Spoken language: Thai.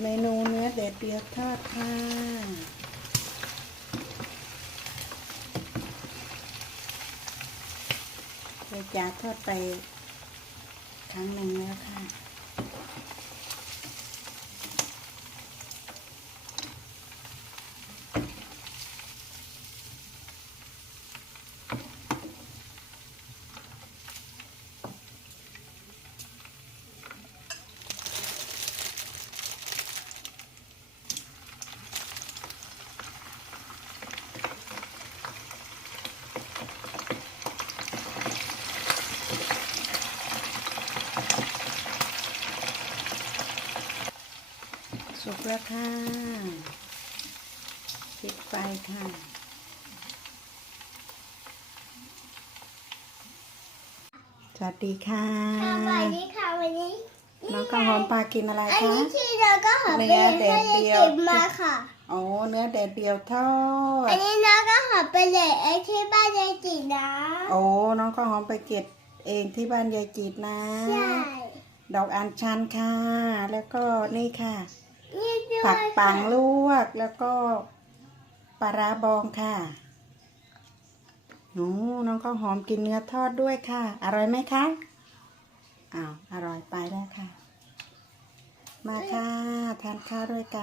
เมนูเนื้อแดดเดียวทอดค่ะเดี๋ยวจะทอดไปครั้งหนึ่งแล้วค่ะ สุกแล้วค่ะปิดไฟค่ะ สวัสดีค่ะ สวัสดีค่ะวันนี้น้องข้าวหอมปลากินอะไรอันคะนี้ที่เราก็หอมเนื้ไปอเลยแดให้ดได้เดียวติดมาค่ะโอ้เนื้อแดดเดียวทอด อันนี้เราก็หอมไปเลยไอ้ที่บ้านยายจีนะ โอ้น้องข้าวหอมไปเก็บเองที่บ้านยายจีดนะ ใช่ ดอกอัญชันค่ะ แล้วก็นี่ค่ะนี่ ด้วยผักปังลวกแล้วก็ปลาร้าบองค่ะหนูน้องข้าวหอมกินเนื้อทอดด้วยค่ะ อร่อยไหมคะอ้าวอร่อยไปแล้วค่ะ มาค่ะ ทานข้าวด้วยกัน